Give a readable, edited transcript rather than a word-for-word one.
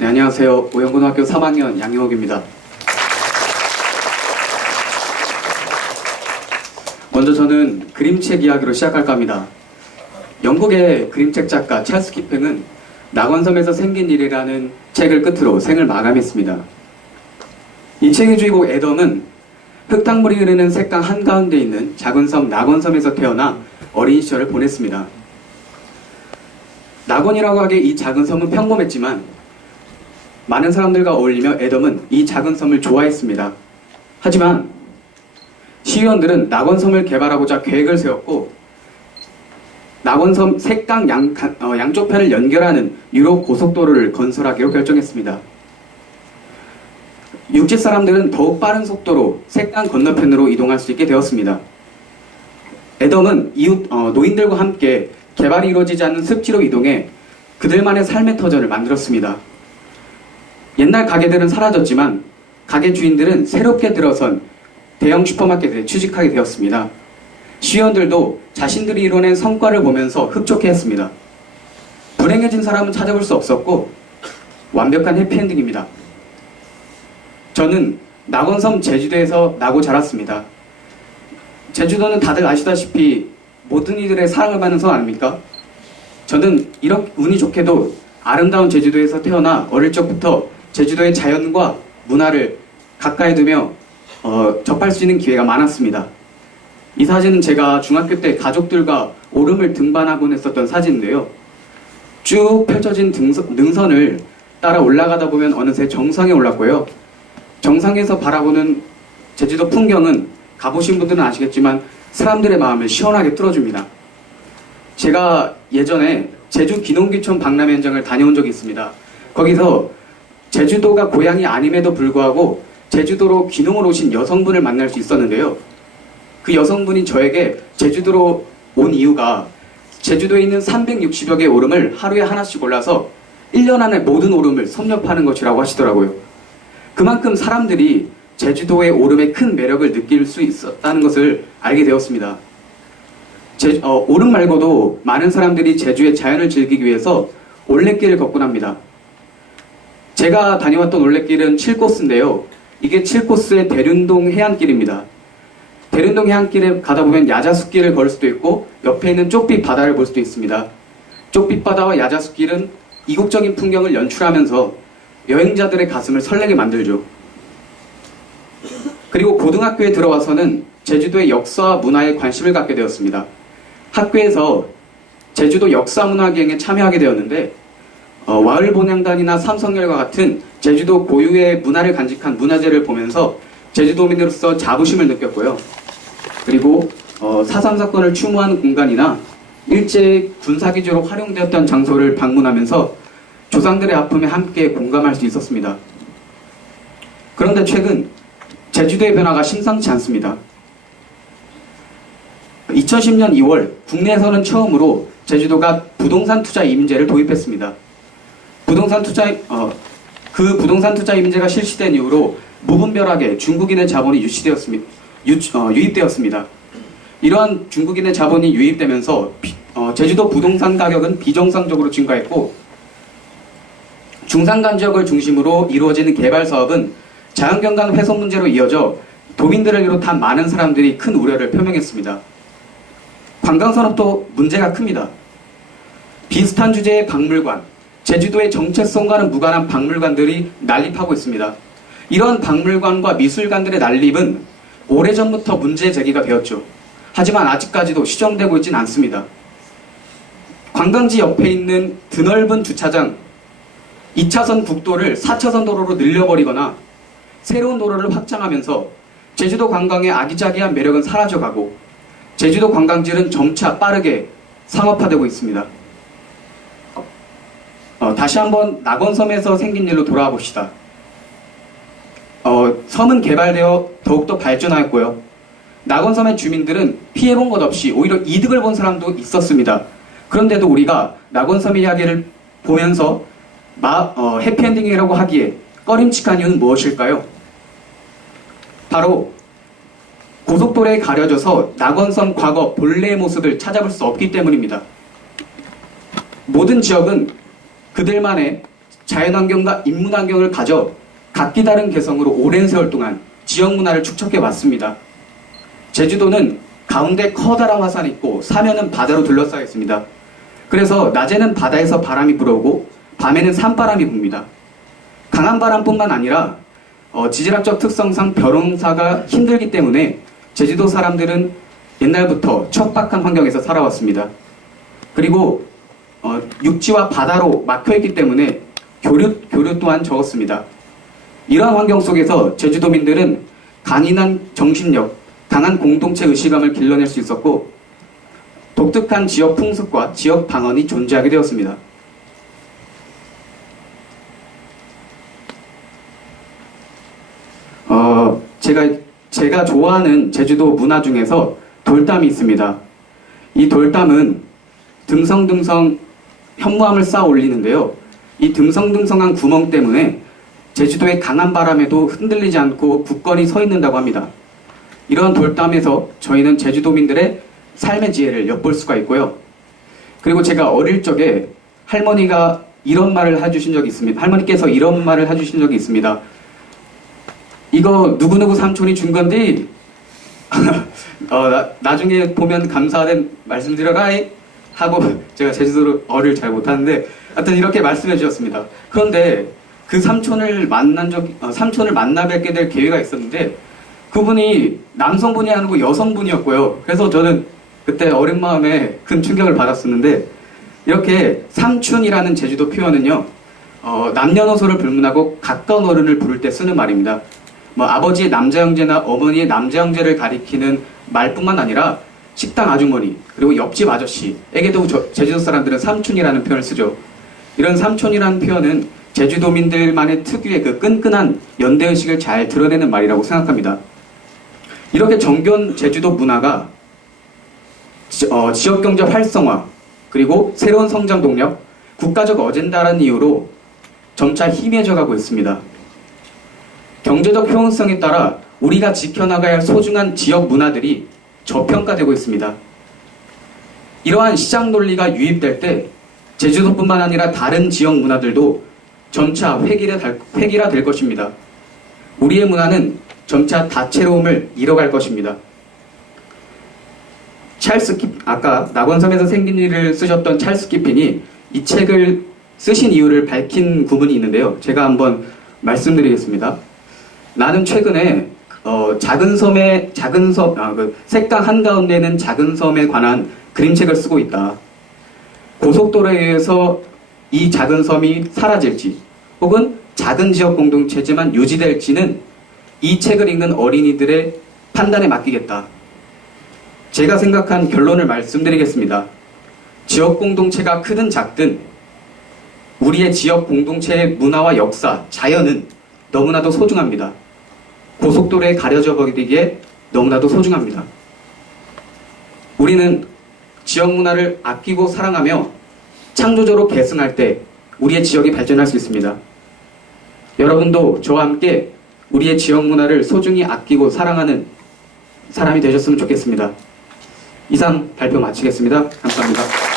네, 안녕하세요. 오영고등학교 3학년 양영욱입니다. 먼저 저는 그림책 이야기로 시작할까 합니다. 영국의 그림책 작가 찰스 키팽은 낙원섬에서 생긴 일이라는 책을 끝으로 생을 마감했습니다. 이 책의 주인공 애덤은 흙탕물이 흐르는 색강 한가운데 있는 작은 섬 낙원섬에서 태어나 어린 시절을 보냈습니다. 낙원이라고 하기에 이 작은 섬은 평범했지만 많은 사람들과 어울리며 애덤은 이 작은 섬을 좋아했습니다. 하지만 시의원들은 낙원섬을 개발하고자 계획을 세웠고 낙원섬 색강 양쪽 편을 연결하는 유럽 고속도로를 건설하기로 결정했습니다. 육지 사람들은 더욱 빠른 속도로 색강 건너편으로 이동할 수 있게 되었습니다. 애덤은 이웃 노인들과 함께 개발이 이루어지지 않는 습지로 이동해 그들만의 삶의 터전을 만들었습니다. 옛날 가게들은 사라졌지만 가게 주인들은 새롭게 들어선 대형 슈퍼마켓에 취직하게 되었습니다. 시의원들도 자신들이 이뤄낸 성과를 보면서 흡족해했습니다. 불행해진 사람은 찾아볼 수 없었고 완벽한 해피엔딩입니다. 저는 낙원섬 제주도에서 나고 자랐습니다. 제주도는 다들 아시다시피 모든 이들의 사랑을 받는 섬 아닙니까? 저는 이렇게 운이 좋게도 아름다운 제주도에서 태어나 어릴 적부터 제주도의 자연과 문화를 가까이 두며 접할 수 있는 기회가 많았습니다. 이 사진은 제가 중학교 때 가족들과 오름을 등반하곤 했었던 사진인데요. 쭉 펼쳐진 능선을 따라 올라가다 보면 어느새 정상에 올랐고요. 정상에서 바라보는 제주도 풍경은 가보신 분들은 아시겠지만 사람들의 마음을 시원하게 뚫어줍니다. 제가 예전에 제주 기농기촌 박람회 현장을 다녀온 적이 있습니다. 거기서 제주도가 고향이 아님에도 불구하고 제주도로 귀농을 오신 여성분을 만날 수 있었는데요. 그 여성분이 저에게 제주도로 온 이유가 제주도에 있는 360여 개의 오름을 하루에 하나씩 올라서 1년 안에 모든 오름을 섭렵하는 것이라고 하시더라고요. 그만큼 사람들이 제주도의 오름의 큰 매력을 느낄 수 있었다는 것을 알게 되었습니다. 오름 말고도 많은 사람들이 제주의 자연을 즐기기 위해서 올레길을 걷곤 합니다. 제가 다녀왔던 올레길은 7코스인데요. 이게 7코스의 대륜동 해안길입니다. 대륜동 해안길에 가다 보면 야자수길을 걸을 수도 있고 옆에 있는 쪽빛 바다를 볼 수도 있습니다. 쪽빛 바다와 야자수길은 이국적인 풍경을 연출하면서 여행자들의 가슴을 설레게 만들죠. 그리고 고등학교에 들어와서는 제주도의 역사와 문화에 관심을 갖게 되었습니다. 학교에서 제주도 역사문화기행에 참여하게 되었는데 와을본양단이나 삼성열과 같은 제주도 고유의 문화를 간직한 문화재를 보면서 제주도민으로서 자부심을 느꼈고요. 그리고 4.3 사건을 추모하는 공간이나 일제 군사기지로 활용되었던 장소를 방문하면서 조상들의 아픔에 함께 공감할 수 있었습니다. 그런데 최근 제주도의 변화가 심상치 않습니다. 2010년 2월 국내에서는 처음으로 제주도가 부동산 투자 이민제를 도입했습니다. 그 부동산 투자 이민제가 실시된 이후로 무분별하게 중국인의 자본이 유입되었습니다. 이러한 중국인의 자본이 유입되면서 제주도 부동산 가격은 비정상적으로 증가했고 중산간 지역을 중심으로 이루어지는 개발 사업은 자연경관 훼손 문제로 이어져 도민들을 비롯한 많은 사람들이 큰 우려를 표명했습니다. 관광산업도 문제가 큽니다. 비슷한 주제의 박물관, 제주도의 정체성과는 무관한 박물관들이 난립하고 있습니다. 이러한 박물관과 미술관들의 난립은 오래전부터 문제 제기가 되었죠. 하지만 아직까지도 시정되고 있진 않습니다. 관광지 옆에 있는 드넓은 주차장, 2차선 국도를 4차선 도로로 늘려버리거나 새로운 도로를 확장하면서 제주도 관광의 아기자기한 매력은 사라져가고 제주도 관광지는 점차 빠르게 상업화되고 있습니다. 다시 한번 낙원섬에서 생긴 일로 돌아와 봅시다. 섬은 개발되어 더욱더 발전하였고요. 낙원섬의 주민들은 피해본 것 없이 오히려 이득을 본 사람도 있었습니다. 그런데도 우리가 낙원섬 이야기를 보면서 해피엔딩이라고 하기에 꺼림칙한 이유는 무엇일까요? 바로 고속도로에 가려져서 낙원섬 과거 본래의 모습을 찾아볼 수 없기 때문입니다. 모든 지역은 그들만의 자연환경과 인문환경을 가져 각기 다른 개성으로 오랜 세월 동안 지역 문화를 축적해 왔습니다. 제주도는 가운데 커다란 화산이 있고 사면은 바다로 둘러싸여 있습니다. 그래서 낮에는 바다에서 바람이 불어오고 밤에는 산바람이 붑니다. 강한 바람뿐만 아니라 지질학적 특성상 벼롱사가 힘들기 때문에 제주도 사람들은 옛날부터 척박한 환경에서 살아왔습니다. 그리고 육지와 바다로 막혀있기 때문에 교류 또한 적었습니다. 이러한 환경 속에서 제주도민들은 강인한 정신력, 강한 공동체 의식감을 길러낼 수 있었고 독특한 지역 풍습과 지역 방언이 존재하게 되었습니다. 제가 좋아하는 제주도 문화 중에서 돌담이 있습니다. 이 돌담은 듬성듬성 현무암을 쌓아 올리는데요. 이 듬성듬성한 구멍 때문에 제주도의 강한 바람에도 흔들리지 않고 굳건히 서 있는다고 합니다. 이런 돌담에서 저희는 제주도민들의 삶의 지혜를 엿볼 수가 있고요. 그리고 제가 어릴 적에 할머니가 이런 말을 해주신 적이 있습니다. 할머니께서 이런 말을 해주신 적이 있습니다. 이거 누구누구 삼촌이 준 건데 나중에 보면 감사하된 말씀드려라 하고 제가 제주도를 어를 잘 못하는데 하여튼 이렇게 말씀해 주셨습니다. 그런데 그 삼촌을 만나 뵙게 될 기회가 있었는데 그분이 남성분이 아니고 여성분이었고요. 그래서 저는 그때 어린 마음에 큰 충격을 받았었는데 이렇게 삼촌이라는 제주도 표현은요 남녀노소를 불문하고 가까운 어른을 부를 때 쓰는 말입니다. 아버지의 남자 형제나 어머니의 남자 형제를 가리키는 말뿐만 아니라 식당 아주머니 그리고 옆집 아저씨에게도 제주도 사람들은 삼촌이라는 표현을 쓰죠. 이런 삼촌이라는 표현은 제주도민들만의 특유의 그 끈끈한 연대의식을 잘 드러내는 말이라고 생각합니다. 이렇게 정겨운 제주도 문화가 지역경제 활성화 그리고 새로운 성장 동력, 국가적 어젠다라는 이유로 점차 희미해져 가고 있습니다. 경제적 효용성에 따라 우리가 지켜나가야 할 소중한 지역 문화들이 저평가되고 있습니다. 이러한 시장 논리가 유입될 때 제주도뿐만 아니라 다른 지역 문화들도 점차 획일화될 것입니다. 우리의 문화는 점차 다채로움을 잃어갈 것입니다. 아까 낙원섬에서 생긴 일을 쓰셨던 찰스 키핀이 이 책을 쓰신 이유를 밝힌 구문이 있는데요. 제가 한번 말씀드리겠습니다. 나는 최근에 색강 한가운데 있는 작은 섬에 관한 그림책을 쓰고 있다. 고속도로에 의해서 이 작은 섬이 사라질지 혹은 작은 지역 공동체지만 유지될지는 이 책을 읽는 어린이들의 판단에 맡기겠다. 제가 생각한 결론을 말씀드리겠습니다. 지역 공동체가 크든 작든 우리의 지역 공동체의 문화와 역사, 자연은 너무나도 소중합니다. 고속도로에 가려져 버리기에 너무나도 소중합니다. 우리는 지역 문화를 아끼고 사랑하며 창조적으로 계승할 때 우리의 지역이 발전할 수 있습니다. 여러분도 저와 함께 우리의 지역 문화를 소중히 아끼고 사랑하는 사람이 되셨으면 좋겠습니다. 이상 발표 마치겠습니다. 감사합니다.